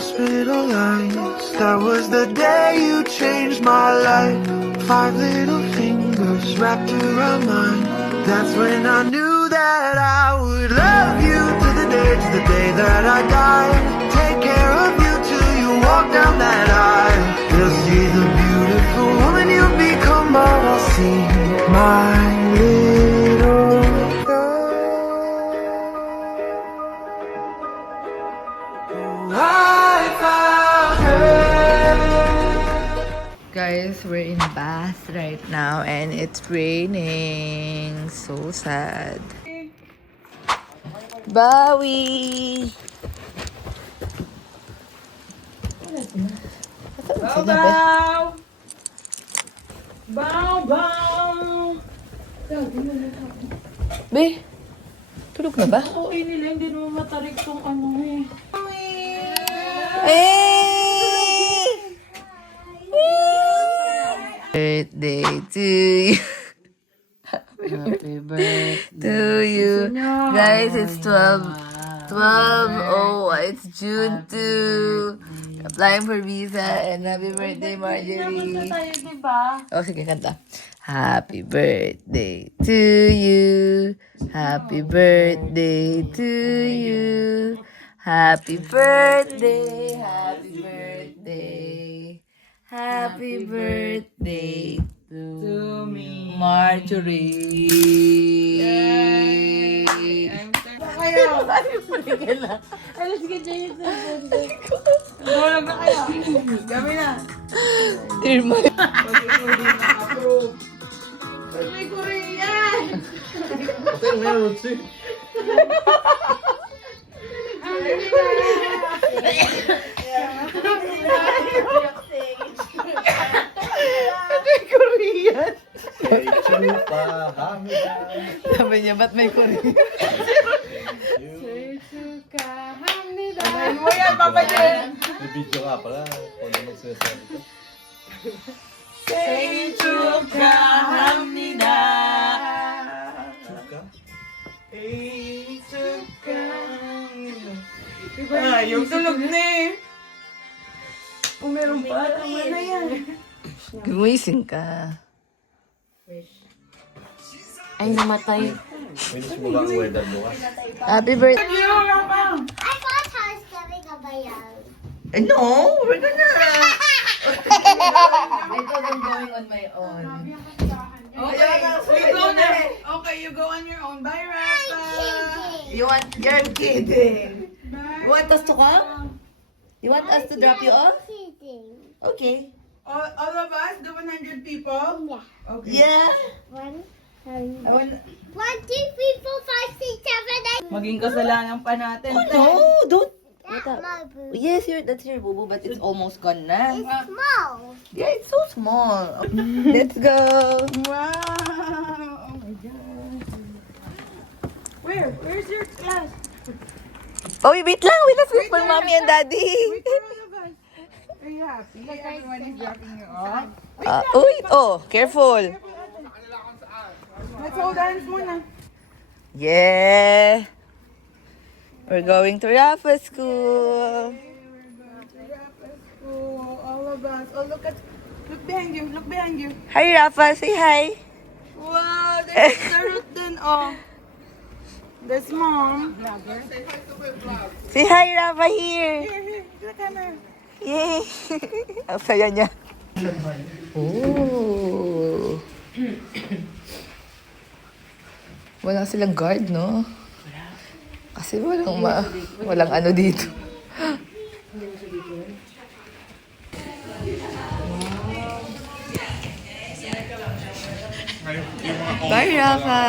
hospitalized. That was the day you changed my life. 5 little fingers wrapped around mine. That's when I knew that I would love you to the day that I die. Take care of you till you walk down that aisle. You'll see the beautiful woman you've become, but I'll see my little girl. I found her. Guys, we're in Bath right now and it's raining. So sad. Bawi! Bow, bow! Bow, bow! Be, tulog na ba? Oo, nila, hindi naman matarik tong ano eh. Hey! Birthday to you. Happy birthday To you. Guys, it's 12. Oh, it's June 2. Applying for visa and happy birthday, Marjorie. tayo, diba? Oh, sige, kanta. Happy birthday to you. Happy birthday to you. Happy birthday. Happy birthday. Happy birthday to me, Marjorie. Kayo! Ano, sige, Jay, sa wala ba kayo? Kami na. Irma. Approve. May Korean! Korean. Sabi niya, ba't may Korean? Ay mo yan, Papa Jen! May video nga pala. Kung ano magsasabi ko. Say 축하합니다. Ah, yung tulog na eh. Kung meron pa, tama na yan. Gumising ka. Ay, namatay. Finish mo ba ang weather bukas? Happy birthday. I thought I was getting a bayan. No, we're gonna. I thought I'm going on my own. Okay, we go na. Okay, you go on your own. Bye, Rafa. You're kidding. You want us to come? You want us to drop you off? Kidding. Okay. All of us, the 100 people? Yeah. Okay. Yeah. One, I want. 1, 2, 3, 4, 5, 6, 7, 8. Maging kasalanan pa natin. Oh no! Don't. That's my boo. Yes, that's your boo, but it's almost gone na. It's small. Yeah, it's so small. Let's go. Wow! Oh my God. Where's your class? Oh, wait lang. Let's wait for mommy and daddy. Wait for all of us. Are you happy? Everyone is dropping you off? Careful. Let's hold hands muna. Yeah. We're going to Rafa School. Oh, all of us. Oh, look behind you. Look behind you. Hi, Rafa. Say hi. Wow, there's the root din. Oh. There's mom. Say hi, Rafa, here. Here, the camera. Yay. Ang saya niya. Oh. Wala silang guard, no? Kasi walang ano dito. Bye, Rafa.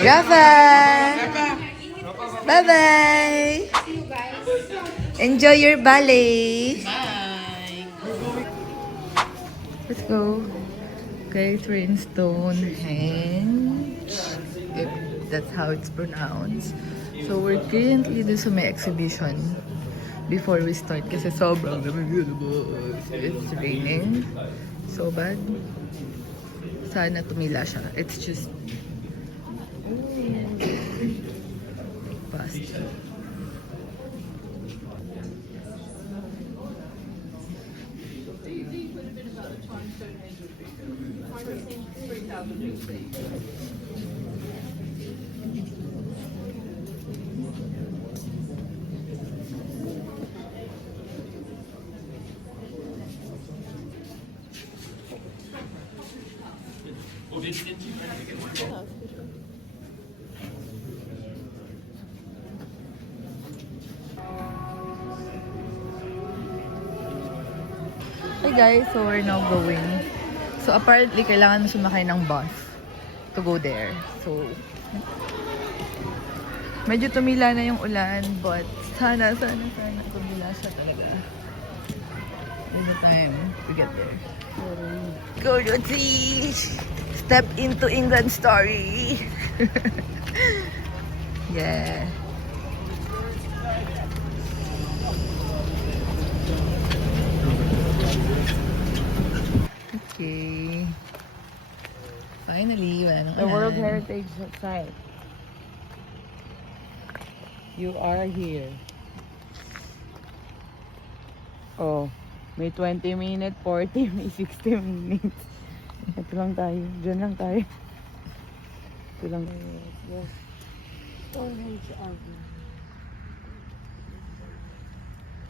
Rafa. Bye-bye. Enjoy your ballet. Bye. Let's go. Guys, we're in Stonehenge, if that's how it's pronounced. So we're currently dun sa may exhibition before we start kasi sobrang it's raining so bad. Sana tumila siya. It's just Hey guys, so we're now going. So apparently, kailangan mo sumakay ng bus to go there. So, medyo tumila na yung ulan, but sana tumila siya talaga. There's the time to get there. Go, Lucy! Step into England story! Yeah. Okay. Finally, wala nang The World ulan. Heritage Site. You are here. Oh, may 20 minutes, 40, may 60 minutes. Ito lang tayo. Diyan lang tayo. Ito lang.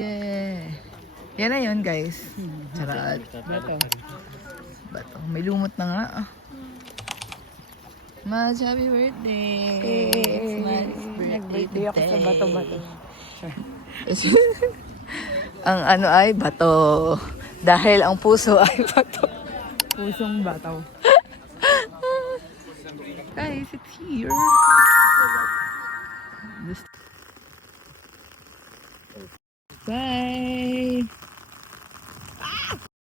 Yeah. Yan na yun, guys. Charot. Ito. Bato. May lumot na nga. Maj, happy birthday! It's Maj's Nag-birthday ako sa bato-bato. Ang ano ay bato. Dahil ang puso ay bato. Pusong bataw. Guys, it's here. Bye!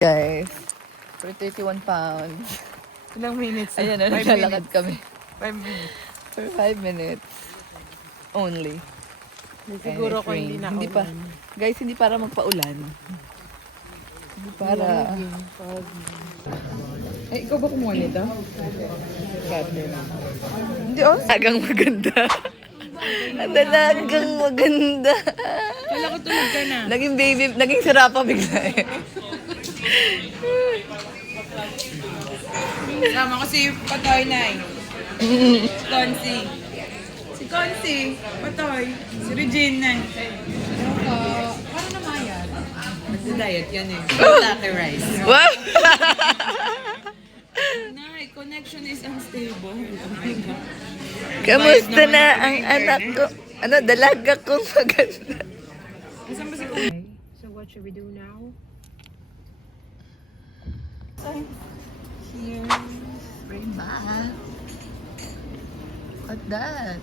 Guys, for 31 pounds. Ilang minutes? Ayan na, 5 naglalakad minutes. kami. 5 minutes. For 5 minutes. Only. Siguro And kung it hindi rained. na Hindi pa. Guys, hindi para magpaulan. Hindi para... Eh, ikaw ba kumuha nito? Hindi oh. Dalagang maganda. Dalagang maganda. Kala ko tulog ka na. Naging baby, naging sarapa bigla eh. Sama ko si Patoy Nay. Consi. Si Consi. Patoy. Si Regina. Paano naman yan? Nagda-diet yan eh. Latte rice. Wow! Nay, connection is unstable. Oh my God. Kamusta na ang anak ko? Ano, dalaga kong maganda. Nasaan ba si Consi? So what should we do now? Here, bring back. What's that?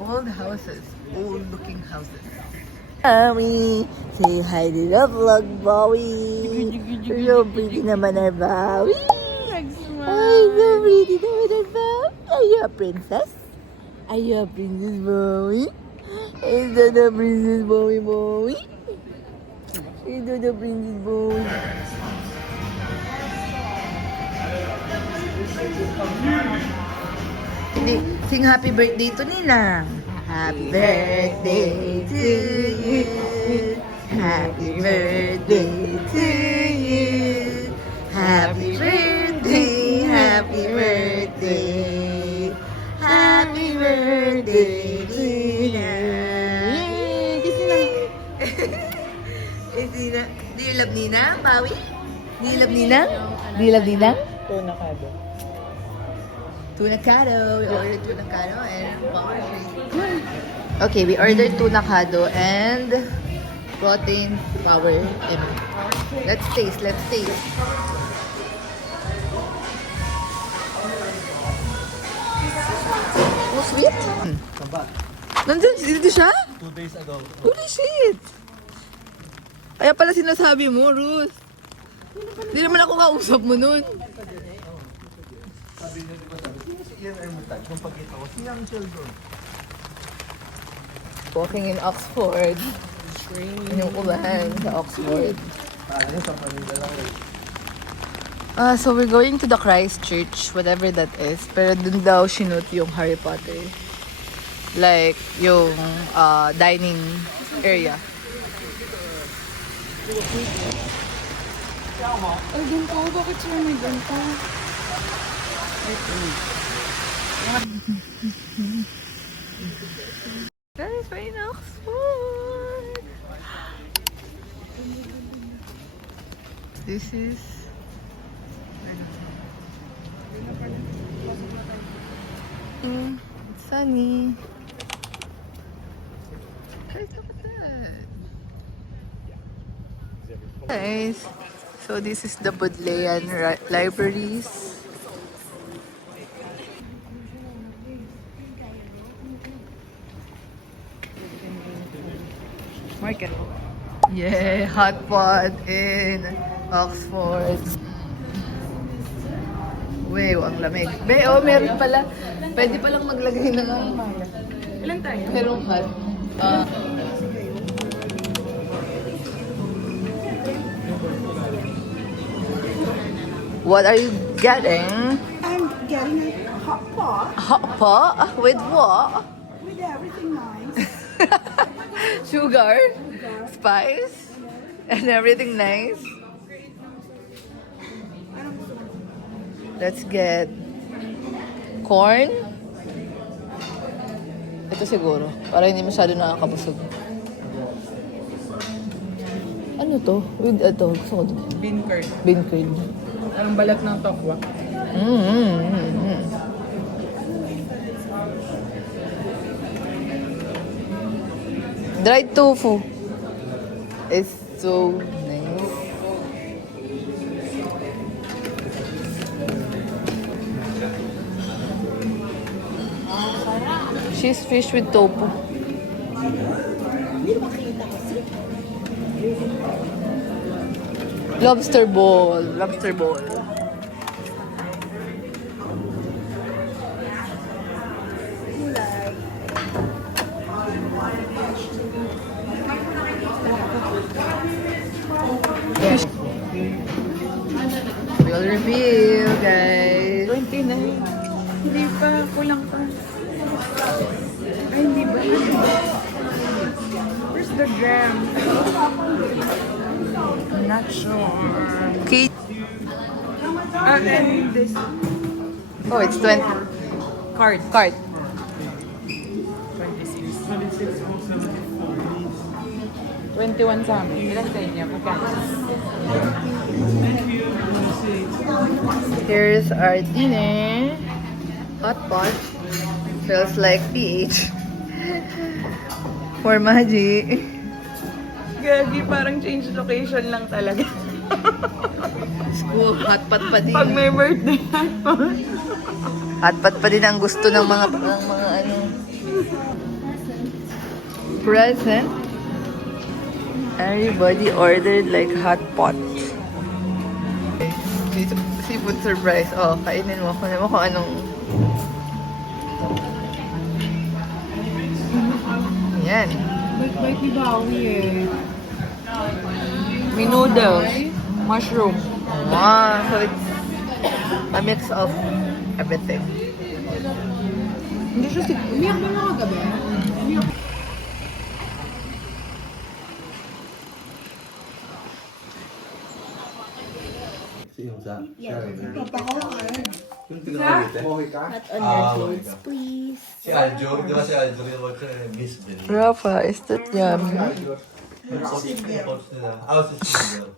Old houses. Old looking houses. Bowie! Say hi to the vlog, Bowie! So pretty naman na Bowie! Ay, so pretty naman na Bowie! Are you a princess? Are you a princess, Bowie? Is that a princess, Bowie, Bowie? Is that a princess, Bowie? Hindi, sing happy birthday to Ninang. Happy birthday to you. Happy birthday to you. Happy birthday, happy birthday. Happy birthday to you. Kiss Ninang. Do you love Ninang, Pawi? Do you love Ninang? Do you love Ninang? Tuna kado. Tuna cado. We ordered tuna cado and okay, we ordered tuna cado and protein power. Let's taste. Let's taste. Oh, sweet. Nandun, dito siya? 2 days ago. Holy shit! Kaya pala sinasabi mo, Ruth. Hindi naman ako kausap mo nun. Sabi niya, di ba sabi ko, si Ian Hermitage, nung pagkita ko, si Young Children. Walking in Oxford. Yung ulan sa Oxford. Kala niya sa Manila lang eh. So we're going to the Christ Church, whatever that is. Pero dun daw sinut yung Harry Potter. like yung dining area. Ay, ganito. Bakit sila may ganito? Guys, we're in Oxford! This is... it's sunny. Guys, look at that. Guys, so this is the Bodleian Libraries. Market. Yeah, hot pot in Oxford. Wow, ang lamig. Meron pala. Pwede palang maglagay ng Ilan tayo? merong hot. What are you getting? I'm getting a hot pot Hot pot? With what? with everything nice. Sugar? Spice? And everything nice? Let's get corn. Ito siguro, para hindi masyado nakakabusog. Ano to? With ito, gusto ko to. Bean curd. Bean curd. Ang balat ng tokwa. Dried tofu. It's so nice. Cheese fish with tofu. Lobster ball. Lobster ball. We'll review, guys. 29. Hindi pa. Kulang pa. Ay, hindi ba? Where's the jam? I'm not sure. Kate. And this Oh, it's 20. card. Card. 21 sa amin. Ilan sa inyo? Magkano? Here's our dinner. Hot pot. Feels like beach. For Maji. Gagi, parang change location lang talaga. School, hot pot pa din. Pag may birthday Hot pot pa din ang gusto ng mga ano. Present. Everybody ordered like hot pot. Seafood surprise. Oh, kainin mo. Kunin mo kung anong... Yan. Bait ni Bawi eh. May noodles. Mushroom. Wow, so it's a mix of everything. Hindi siya umiyak na mga gabi. Yung pinakalit eh. Please. Si Aljo, di ba si Aljo yung work sa Miss Bill? Rafa, is that yummy? Yung coach nila. Ah, si Silver.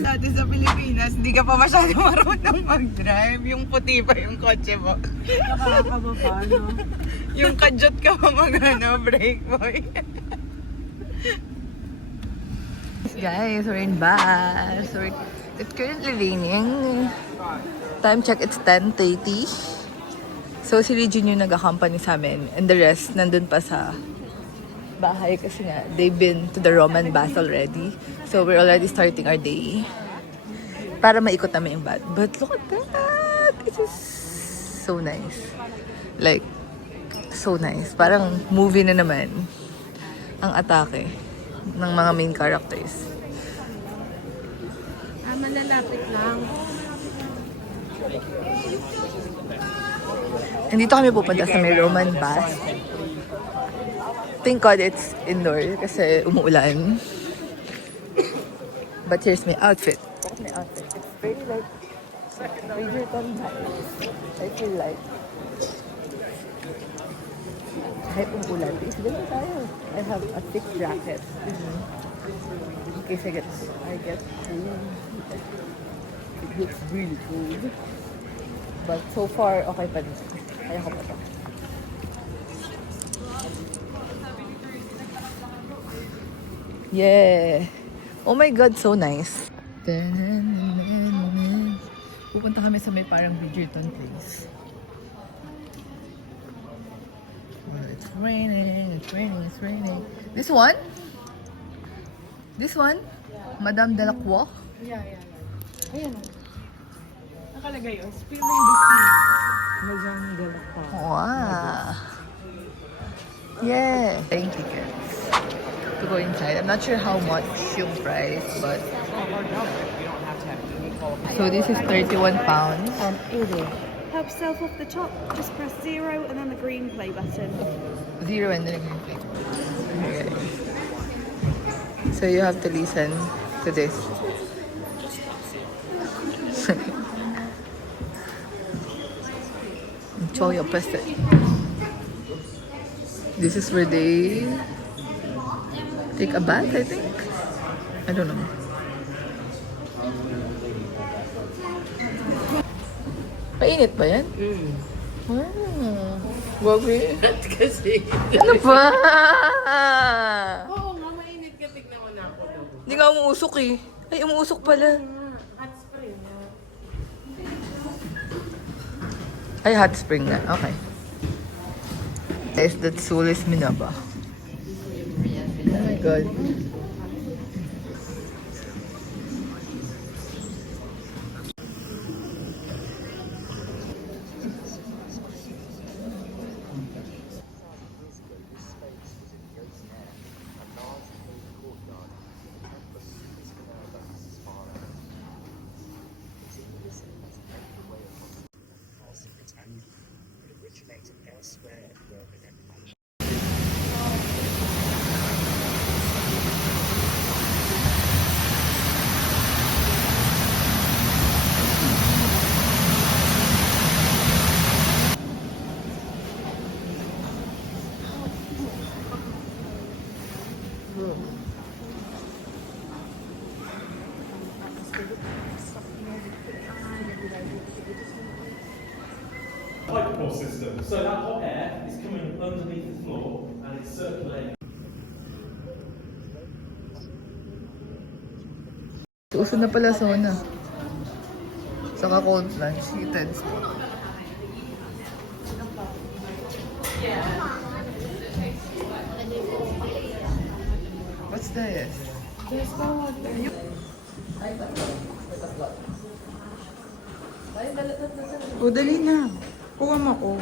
Dati sa Pilipinas, hindi ka pa masyado marunong mag-drive. Yung puti pa yung kotse mo. Nakakababa, no? Yung kadyot ka pa brake boy. Guys, we're in Bass. It's currently raining. Time check, it's 10:30. So, si Regine yung nag-accompany sa amin. And the rest, nandun pa sa bahay kasi nga, they've been to the Roman bath already. So, we're already starting our day. Para maikot namin yung bath. But look at that! It is so nice. Like, so nice. Parang movie na naman ang atake ng mga main characters. Malalapit lang. Nandito kami pupunta sa may Roman bath. Thank God it's indoor kasi umuulan. But here's my outfit. It's very like Bridgerton vibes. I feel like. Kahit umuulan, is ganda tayo. I have a thick jacket with me. In case I get cold. It looks really cold. But so far, okay pa din. Kaya ko pa to. Yeah! Oh my God, so nice. Pupunta kami sa may parang Bridgerton place. Oh, it's raining, it's raining, it's raining. This one? This one? Madame Delacroix? Yeah. Ayan. Nakalagay yun. Spilling the sea. Madame Delacroix. Wow. Yeah. Buying tickets to go inside. I'm not sure how much yung price, but so this is 31 pounds. 80. Help yourself off the top. Just press 0 and then the green play button. 0 and then okay. So you have to listen to this. Enjoy your pasta. This is where they take a bath, I think. I don't know. Painit ba yan? Wow. Grabe. Kasi. Ano ba? Oo nga, mainit ka. Tignan mo na ako. Hindi nga umuusok eh. Ay, umuusok pala. Hot spring na. Ay, hot spring na. Okay. Guys, that soul is Minaba. Oh my God. Hypercore system. So that hot air is coming underneath the floor and it's circulating. Uso na pala sauna. Saka cold plunge, heated. What's this? O, dali na. Kuha mo ko.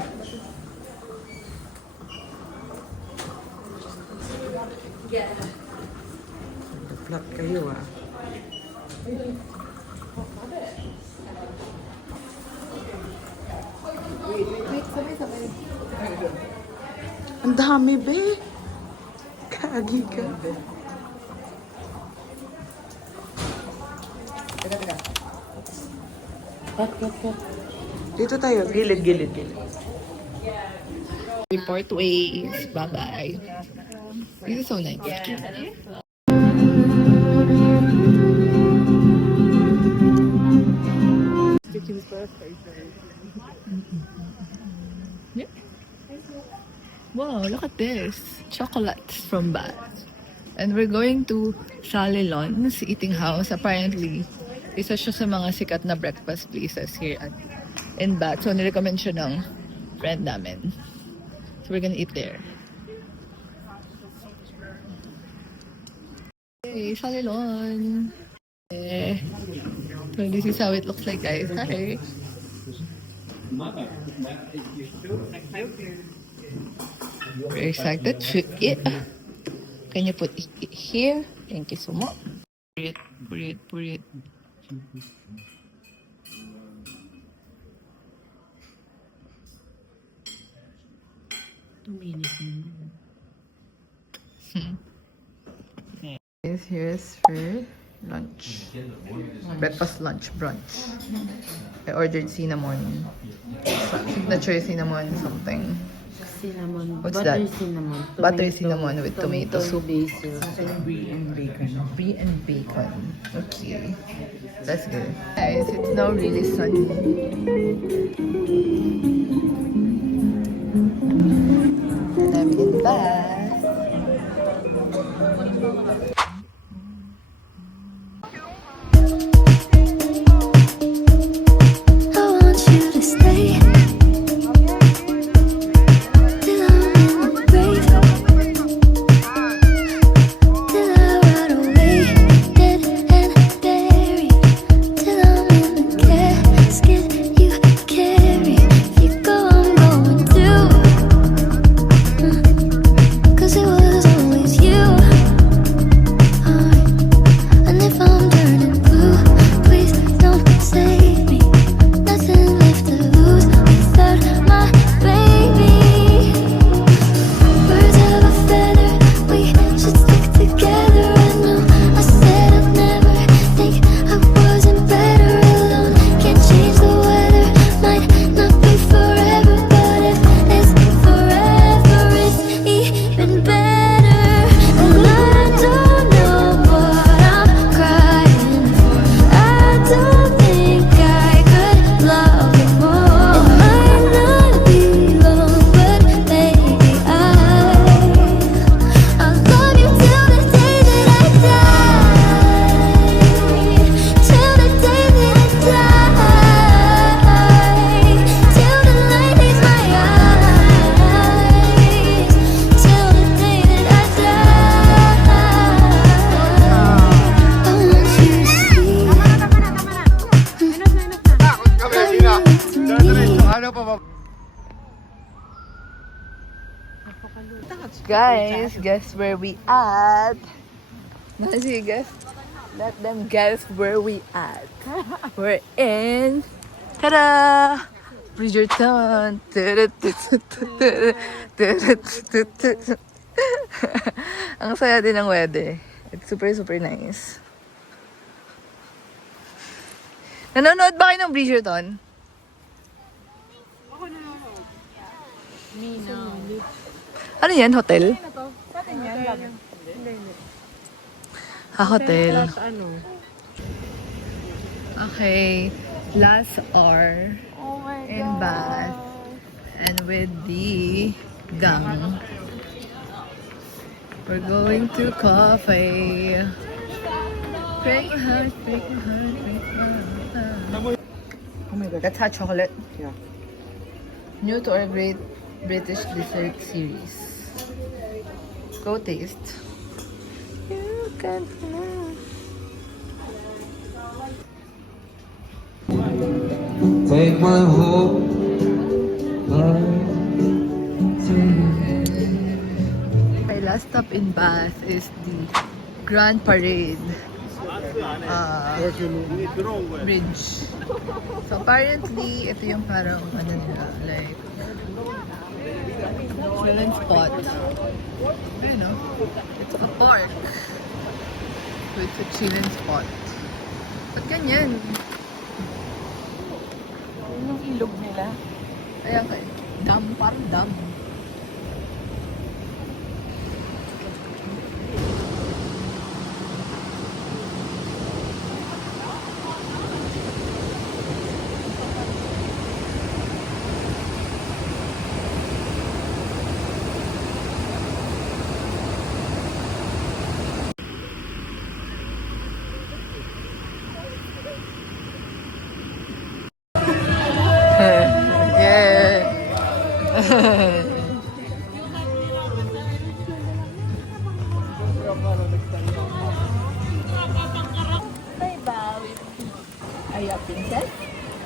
Flat kayo ah. Ang dami, be. Kagi ka. Dito tayo. Gilid. Report ways. Bye-bye. This is so nice. Yeah. Wow, look at this. Chocolates from Bath. And we're going to Salilon's Eating House. Apparently, isa siya sa mga sikat na breakfast places here in Bath. So, nirecommend siya ng friend namin. So, we're gonna eat there. Hey, Salilon! So, this is how it looks like, guys. Hi! Very excited to eat. Can you put it here? Thank you so much. Put it. Guys, here's for lunch. Breakfast, lunch, brunch. I ordered cinnamon. Signature cinnamon something. Cinnamon. What's butter that? cinnamon. Butter cinnamon with tomato soup. Basil. Brie and bacon. Brie and bacon. Okay. That's good. Guys, it's now really sunny. And I'm in Bath. I want you to stay till I'm in the grave, till I rot away, dead and buried, till I'm in the casket you carry. If you go, I'm going too, 'cause it was always you. And if I'm turning blue, please don't save me. Nothing left to lose without my baby. Birds of a feather, we should stick together. I know I said I'd never think I wasn't better alone. Can't change the weather, might not be forever, but if it's forever, it's even better. And I don't know what I'm crying for. I don't think I could love you more. It might not be long, but baby, I'll love you till the day that I die. Till the day that I die. Till the light leaves my eyes. Till the day that I die. I want you to see. Guys, guess where we at? Nasi, guess. Let them guess where we at. We're in... Ta-da! Bridgerton! Ang saya din ng weather. It's super, super nice. Nanonood ba kayo ng Bridgerton? Ano yan? Hotel? Hotel. Okay. Last hour in Bath. And with the gang. We're going to cafe. Break my heart, break my heart, break my heart. Oh my god, that's hot chocolate. Yeah. New to our Great British Dessert Series. Go taste. You can fly. Take my hope. My last stop in Bath is the Grand Parade Bridge. So apparently, ito yung parang ano nila, like chilling spot. You know, it's a park. So it's a chilling spot. Ba't ganyan? Yun yung ilog nila. Ayan kayo. Dam, parang dam. Aya princess?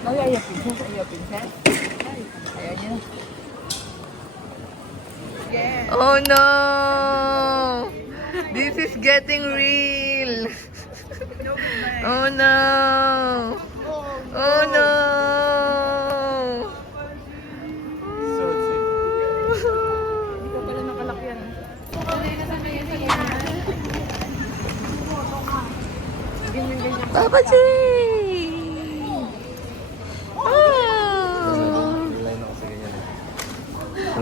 Aya princess, aya princess. Ayan niya. Oh no! This is getting real! Oh no! Oh no! Papa G! Oh. Line ako sa ganyan.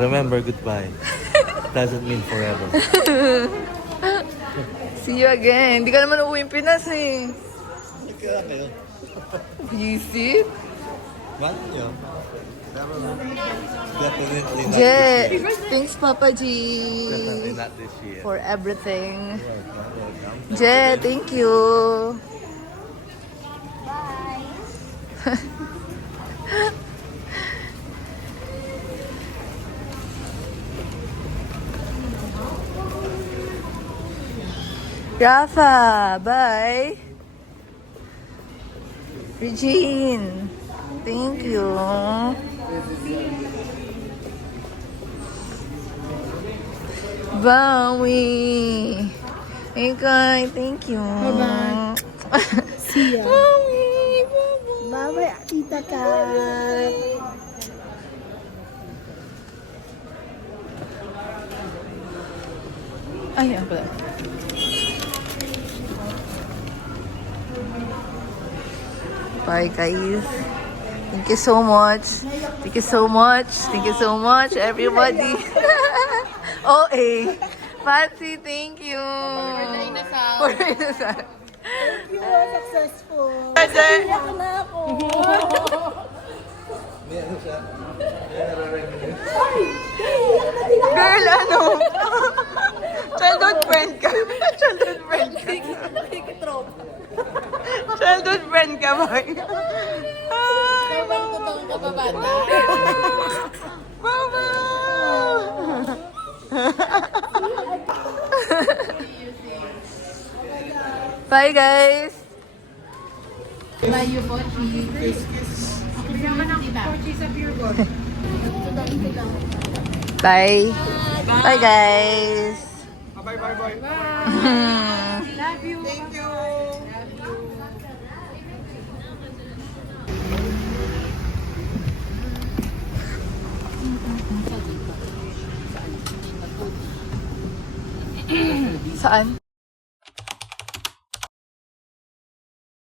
Remember, goodbye. Doesn't mean forever. See you again. Hindi ka naman uuwi yung Pinas eh. Kaya kayo. Visit? Ba't nyo? Definitely not Je, this year. thanks Papa G Definitely not this year. for everything. Welcome. Je, thank you. Rafa, bye. Regine, thank you. Bowie. Ikay, thank you. Bye-bye. See ya. Bowie, bye-bye. Bye-bye, Tita Kat. Ay, yan pala. Bye, guys. Thank you so much. Thank you so much. Thank you so much, everybody. OA. Patsy, thank you. For the inasal. You were successful. Brother. Iyak na ako. May ano siya? May nare-revenue. Girl, ano? Childhood friend ka. Childhood friend ka. Childhood friend ka, boy. Ay, Mama! Bye, guys. Bye. Bye, guys. Bye, bye, bye. Love you. Thank you. Saan?